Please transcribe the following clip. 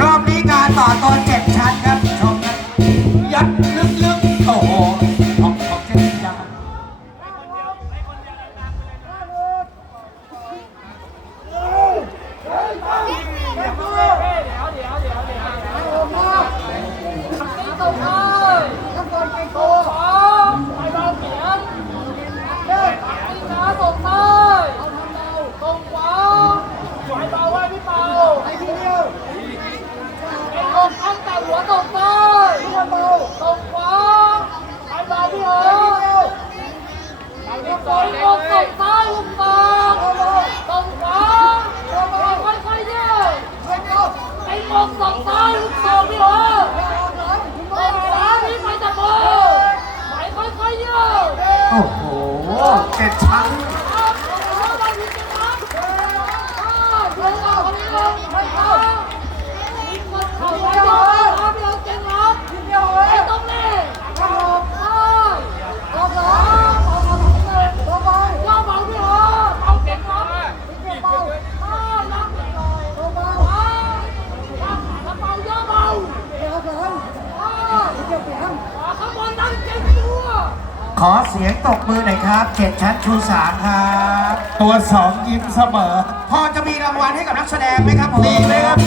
รอบนี้การต่อตอนเจ งตรงซ้ายลูกตองตรงขวาค่อยๆยืดไอ้ตรงตรงซ้ายลูกตองพี่เอ๋ตรงขวาพี่ไปจับมือไปค่อยๆยืดโอ้โหเจ็ดชั้น ข้างบนตั้งใจตัว ขอเสียงตกมือหน่อยครับเจ็ดชั้นชูสามครับ ตัวสองยิ้มเสมอ พอจะมีรางวัลให้กับนักแสดงไหมครับผม มีไหมครับ